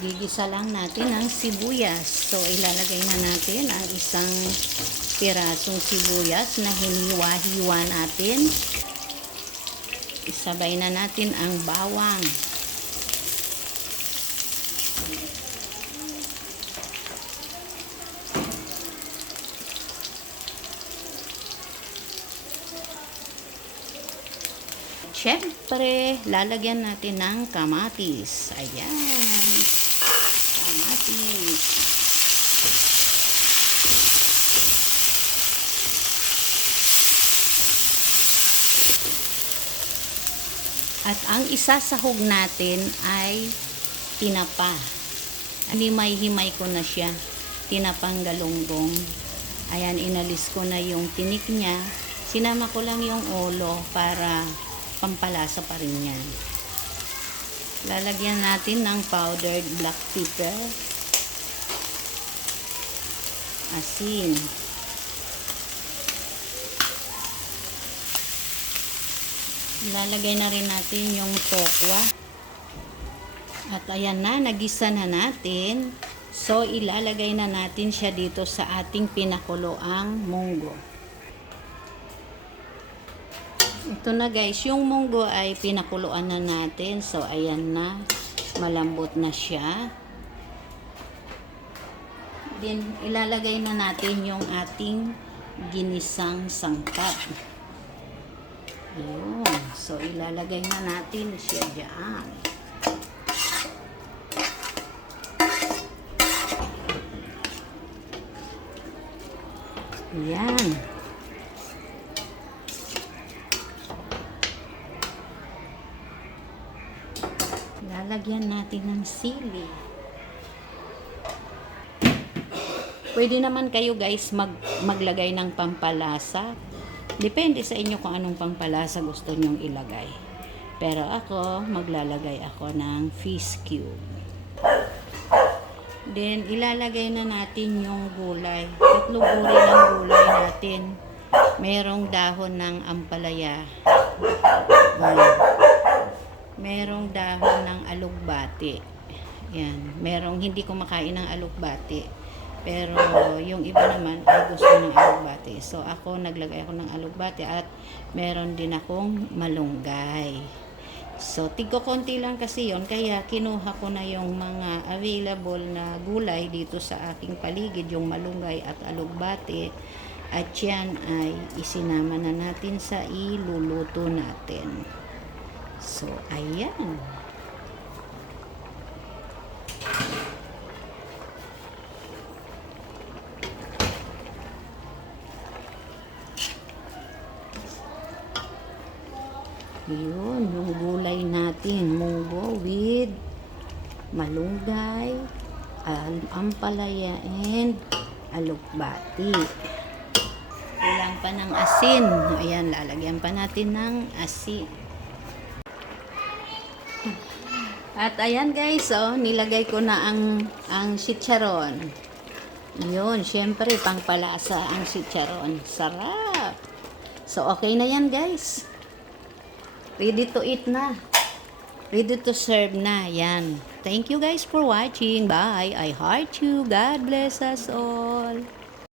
Gigisa lang natin ang sibuyas. So, ilalagay na natin ang isang pirasong sibuyas na hiniwa-hiwa natin. Isabay na natin ang bawang. Siyempre, lalagyan natin ng kamatis. Ayan. Kamatis. At ang isasahog natin ay tinapa. Himay-himay ko na siya. Tinapang galunggong. Ayan, inalis ko na yung tinik niya. Sinama ko lang yung ulo para pampalasa pa rin yan. Lalagyan natin ng powdered black pepper, asin, lalagay na rin natin yung tokwa. At ayan na, nagisa na natin. So ilalagay na natin siya dito sa ating pinakuloang munggo. Ito na guys, yung munggo ay pinakuluan na natin. So, ayan na. Malambot na siya. Then, ilalagay na natin yung ating ginisang sangkap. Ayun. So, ilalagay na natin siya dyan. Ayan. Lalagyan natin ng sili. Pwede naman kayo guys maglagay ng pampalasa. Depende sa inyo kung anong pampalasa gusto nyong ilagay. Pero ako, maglalagay ako ng fish cube. Then, ilalagay na natin yung gulay. 3 uri ng gulay natin. Merong dahon ng ampalaya. Merong dahon ng alugbati. Yan. Merong hindi kumakain ng alugbati. Pero yung iba naman ay gusto ng alugbati. So ako naglagay ako ng alugbati at meron din akong malunggay. So tigko konti lang kasi yon, kaya kinuha ko na yung mga available na gulay dito sa aking paligid, yung malunggay at alugbati. At yan ay isinama na natin sa iluluto natin. So, ayan. Yun, yung gulay natin. Munggo with malunggay, ampalaya, and alugbati. Kulang pa ng asin. Ayan, lalagyan pa natin ng asin. At ayan guys, oh, nilagay ko na ang chicharon. Yun, syempre pangpalasa ang chicharon. Sarap. So okay na yan guys. Ready to eat na. Ready to serve na. Yan. Thank you guys for watching. Bye. I heart you. God bless us all.